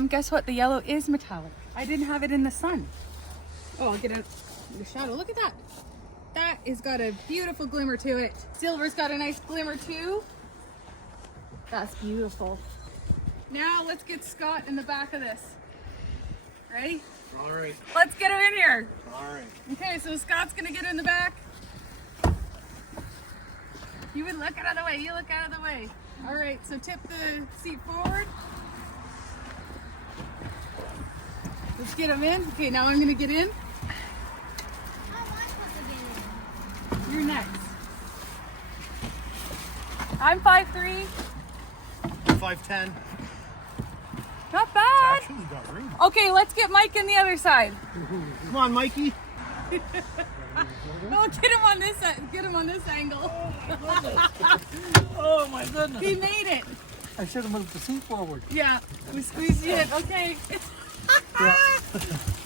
Guess what? The yellow is metallic. I didn't have it in the sun. Oh, I'll get out the shadow. Look at that. That has got a beautiful glimmer to it. Silver's got a nice glimmer too. That's beautiful. Now let's get Scott in the back of this. Ready? All right. Let's get him in here. All right. Okay, so Scott's gonna get in the back. You would look out of the way. You look out of the way. All right, so tip the seat forward. Let's get him in. Okay, now I'm gonna get in. How am I supposed to get in? You're next. I'm 5'3". 5'10". Not bad. Actually got room. Okay, let's get Mike in the other side. Come on, Mikey. Oh, get him on this. Get him on this angle. Oh my goodness. He made it. I should have moved the seat forward. Yeah, we squeezed it. Okay. Yeah.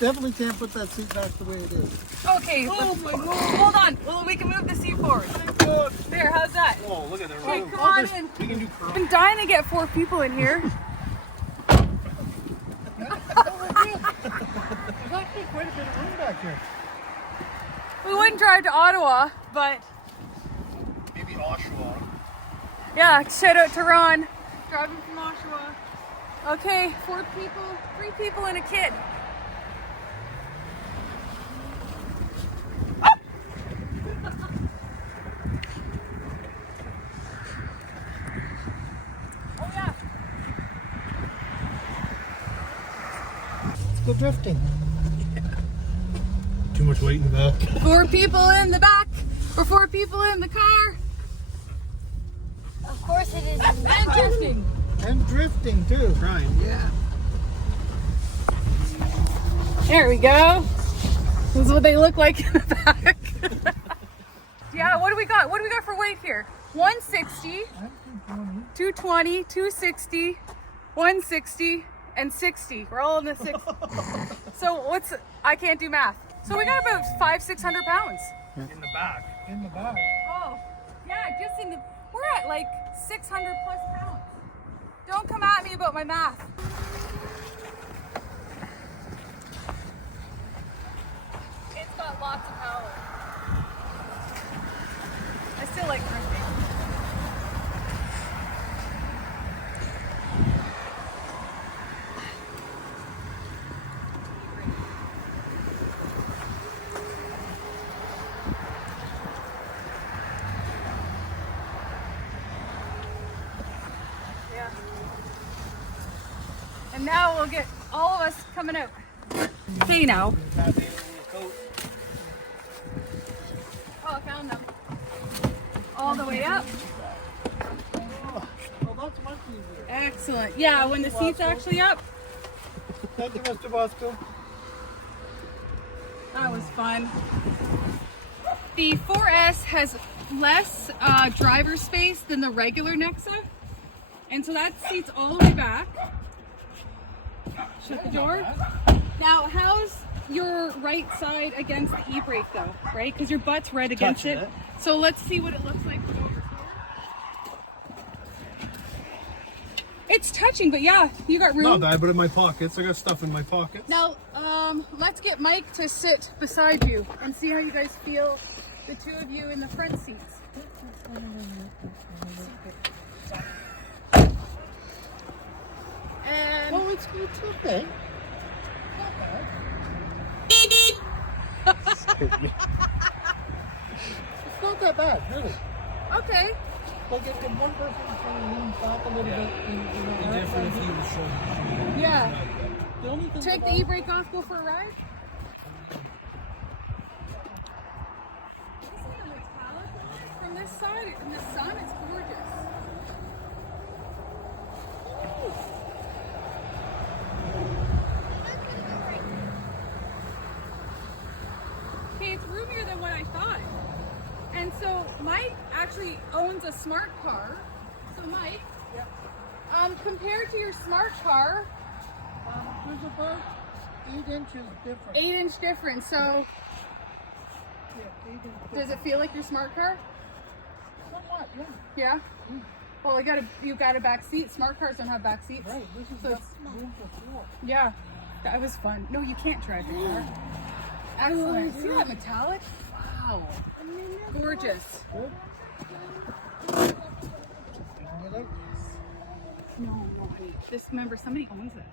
Definitely can't put that seat back the way it is. Okay. Oh my God. Hold on. Well, we can move the seat forward. There. How's that? Oh, look at that. Okay, come on in. We can do I've curl. been dying to get 4 people in here. There's actually quite a bit of room back here. We wouldn't drive to Ottawa, but Maybe Oshawa. yeah, shout out to Ron, driving from Oshawa. Okay, 4 people, 3 people and a kid. Oh yeah. Let's go drifting. Too much weight in the back. 4 people in the back, or 4 people in the car. Of course it is. And drifting. And drifting too. Trying. Yeah. There we go. This is what they look like in the back. Yeah, what do we got? What do we got for weight here? 160, 220, 260, 160, and 60. We're all in the 60. So I can't do math. So we got about 500-600 pounds. In the back. In the back. Oh, yeah, we're at like 600 plus pounds. Don't come at me about my math. It's got lots of power. I still like drifting. Yeah. And now we'll get all of us coming out. Say now. Oh, I found them. All the way up. Oh, that's much easier. Excellent. Yeah, when the seat's actually up. Thank you, Mr. Bosco. That was fun. The 4S has less driver space than the regular Nexa. And so that seat's all the way back. Shut the door. Now, how's your right side against the e-brake though, right? Because your butt's right against Touching it. it. So let's see what it looks like from over here. It's touching, but yeah, you got room. Not bad, but in my pockets. I got stuff in my pockets. Now, let's get Mike to sit beside you and see how you guys feel, the 2 of you in the front seats. And Oh, it's okay. It's not that bad, really. okay, Like if one person kind of leans back a little bit, Different if he was showing. yeah. The only thing Take the about- e-brake off, go for a ride. See the metallic from this side in the sun, it's gorgeous. Ooh. Okay, it's roomier than what I thought. And so Mike actually owns a smart car. So Mike, compared to your smart car, There's about 8 inches difference. 8-inch difference. So Yeah, 8 inches does it feel like your smart car? Somewhat, yeah. Yeah. Well, you got a back seat. Smart cars don't have back seats. Right, this is So got it's- room for four. Yeah, that was fun. No, you can't drive your car. Excellent. See that metallic? Wow. Gorgeous. Good. Long it out. No, honey. Remember, somebody owns this.